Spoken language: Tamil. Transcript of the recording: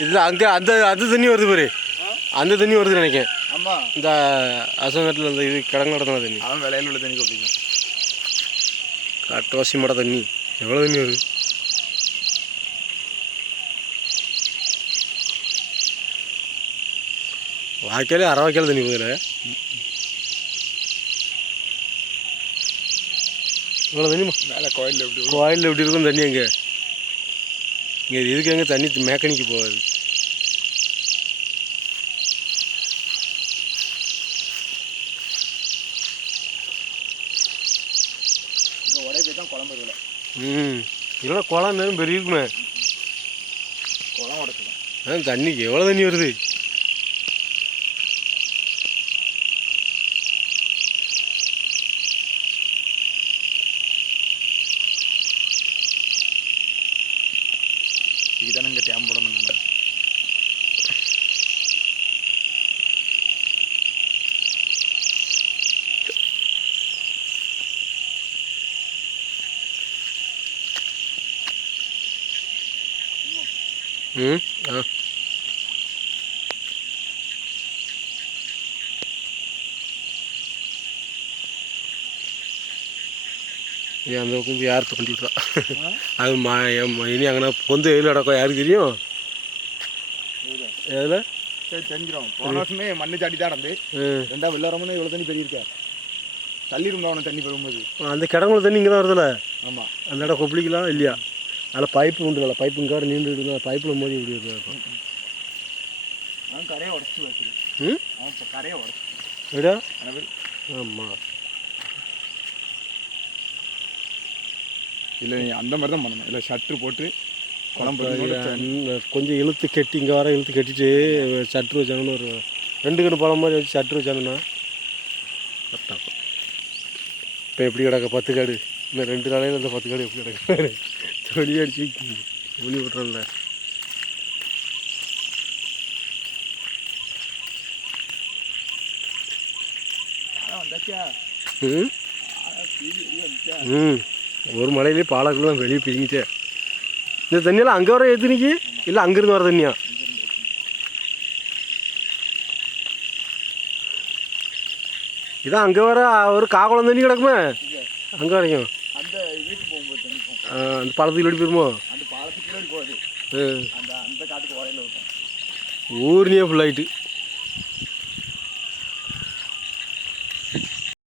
இதில் அங்கே அந்த அந்த தண்ணி வருது பாரு. அந்த தண்ணி வருது நினைக்கிறேன். ஆமா. இந்த அசங்கட்டில் இந்த இது கிடங்கு நடத்தின தண்ணி. அவன் விலையில உள்ள தண்ணி குடிக்கும் காட்டுவாசி மட தண்ணி. எவ்வளோ தண்ணி வருது? வாய்க்காலே அரை வாய்க்கால் தண்ணி போதில். இவ்வளோ தண்ணிமா மேலே கோயிலில் எப்படி கோயிலில் எப்படி இருக்கும் தண்ணி அங்கே? இங்கே இதுக்கு எங்கே தண்ணி மேக்கனிக்கு போகாது? ம். இல்லைன்னா குளம் பெரிய இருக்குமே குளம் உடச்சுதான் ஆ தண்ணிக்கு எவ்வளோ தண்ணி வருது? இதுக்கு போடணும் நான் ம் ஆ அந்த பக்கம் யார் தோண்டி விட்றா அது மா இனி அங்கே பொந்து எதில் நடக்கும்? யாருக்கு தெரியும்? எதில்? சரி தெரிஞ்சிடும் போன வருஷமே மண்ணு சாடி தான் நடந்து ரெண்டா வெள்ளரமுன்னு இவ்வளோ தண்ணி பெரிய இருக்கா தள்ளி இருந்தா அவனை தண்ணி பெறும்போது அந்த கிடங்குல தண்ணி இங்கே தான் வருதுல்ல? ஆமாம் அந்த இடம் கொப்பளிக்கலாம் இல்லையா? அதில் பைப்பு உண்டுல பைப்பு இங்கே நீண்டு இருந்தால் பைப்பில் மோதி இப்படி இருக்கும் கரையை உடச்சி இப்போ கரையை உடச்சி. ஆமாம் இல்லை நீ அந்த மாதிரி தான் பண்ணணும். இல்லை ஷட்ரு போட்டு குழம்பு கொஞ்சம் இழுத்து கட்டி இங்கே வர இழுத்து கட்டிட்டு சட்ரு வச்சாங்கன்னு ஒரு ரெண்டு கண்ணு பழம் மாதிரி வச்சு சட்ரு வச்சாங்கன்னா கரெக்டாக இப்போ எப்படி கிடக்க? பத்து காடு. இன்னும் ரெண்டு நாளையில் இந்த பத்து காடு எப்படி கிடக்கு? துணி அடிச்சு துணி விட்றோம்ல ம்? ம். ஒரு மலையிலே பாலக்கெல்லாம் வெளியே பிரிங்கிட்டே இந்த தண்ணியெல்லாம் அங்கே வர எத்தனைக்கு இல்லை அங்கேருந்து வர தண்ணியா? இதான் அங்கே வர ஒரு காக்குளம் தண்ணி கிடக்குமே? அங்கே வரைக்கும். அந்த போகும்போது தண்ணி பாலத்துக்கு எப்படி போயிருமோ? அந்த பாலத்துக்குள்ளே போகுது. அந்த அந்த காட்டுக்கு ஊர்னியே ஃபுல்லாகிட்டு